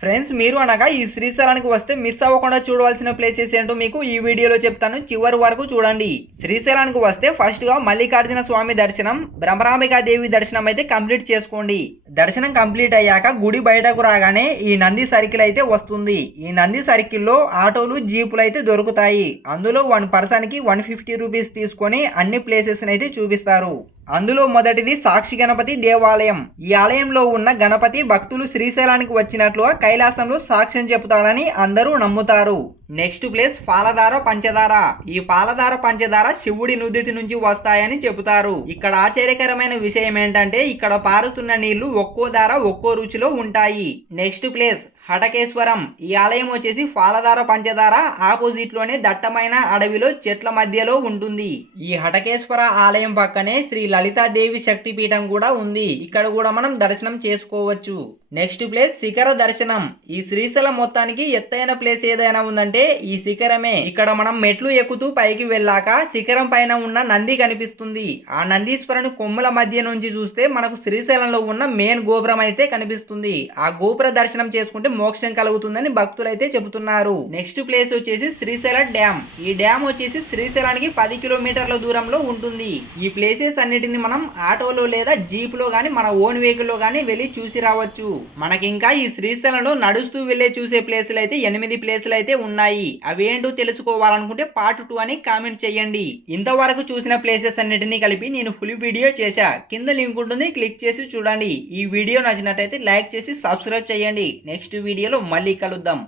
Friends మీరు అనగా ఈ శ్రీశైలానికి వస్తే మిస్ అవ్వకుండా చూడవలసిన ప్లేసెస్ ఏంటో మీకు ఈ వీడియోలో చెప్తాను. చివరి వరకు చూడండి. శ్రీశైలానికి వస్తే ఫస్ట్గా మల్లికార్జున స్వామి దర్శనం బ్రహ్మరాంబికా దేవి దర్శనం అయితే కంప్లీట్ చేసుకోండి. దర్శనం కంప్లీట్ అయ్యాక గుడి బయటకు రాగానే ఈ నంది సర్కిల్ అయితే వస్తుంది. ఈ నంది సర్కిల్లో ఆటోలు జీపులు అయితే దొరుకుతాయి. అందులో వన్ పర్సన్కి వన్ ఫిఫ్టీ రూపీస్ తీసుకొని అన్ని ప్లేసెస్ని అయితే చూపిస్తారు. అందులో మొదటిది సాక్షి గణపతి దేవాలయం. ఈ ఆలయంలో ఉన్న గణపతి భక్తులు శ్రీశైలానికి వచ్చినట్లుగా కైలాసంలో సాక్ష్యం చెబుతాడని అందరూ నమ్ముతారు. నెక్స్ట్ ప్లేస్ పాలధార పంచదార ఈ పాలధార పంచదార శివుడి నుదిటి నుంచి వస్తాయని చెబుతారు. ఇక్కడ ఆశ్చర్యకరమైన విషయం ఏంటంటే ఇక్కడ పారుతున్న నీళ్ళు ఒక్కో ధార ఒక్కో రుచిలో ఉంటాయి. Next place Hatakeshwaram. ఈ ఆలయం వచ్చేసి పాలధార పంచదార ఆపోజిట్లోనే దట్టమైన అడవిలో చెట్ల మధ్యలో ఉంటుంది. ఈ హటకేశ్వర ఆలయం పక్కనే శ్రీ లలితాదేవి శక్తిపీఠం కూడా ఉంది. ఇక్కడ కూడా మనం దర్శనం చేసుకోవచ్చు. నెక్స్ట్ ప్లేస్ శిఖర దర్శనం. ఈ శ్రీశైలం మొత్తానికి ఎత్తైన ప్లేస్ ఏదైనా ఉందంటే ఈ శిఖరమే. ఇక్కడ మనం మెట్లు ఎక్కుతూ పైకి వెళ్ళాక శిఖరం పైన ఉన్న నంది కనిపిస్తుంది. ఆ నందీశ్వరుని కొమ్ముల మధ్య నుంచి చూస్తే మనకు శ్రీశైలంలో ఉన్న మెయిన్ గోపురం అయితే కనిపిస్తుంది. ఆ గోపుర దర్శనం చేసుకుంటే మోక్షం కలుగుతుందని భక్తులు అయితే చెబుతున్నారు. నెక్స్ట్ ప్లేస్ వచ్చేసి శ్రీశైల డ్యామ్. ఈ డ్యామ్ వచ్చేసి శ్రీశైలానికి పది కిలోమీటర్ల దూరంలో ఉంటుంది. ఈ ప్లేసెస్ అన్నిటిని మనం ఆటోలో లేదా జీప్లో గానీ మన ఓన్ వెహికల్లో గానీ వెళ్ళి చూసి రావచ్చు. మనకి ఇంకా ఈ శ్రీశైలంలో నడుస్తూ వెళ్ళే చూసే ప్లేసులు అయితే ఎనిమిది ప్లేసులు అయితే ఉన్నాయి. అవి ఏంటో తెలుసుకోవాలనుకుంటే పార్ట్ టూ అని కామెంట్ చేయండి. ఇంతవరకు చూసిన ప్లేసెస్ అన్నిటినీ కలిపి నేను ఫుల్ వీడియో చేశా. కింద లింక్ ఉంటుంది క్లిక్ చేసి చూడండి. ఈ వీడియో నచ్చినట్టయితే లైక్ చేసి సబ్స్క్రైబ్ చేయండి. నెక్స్ట్ వీడియోలో మళ్ళీ కలుద్దాం.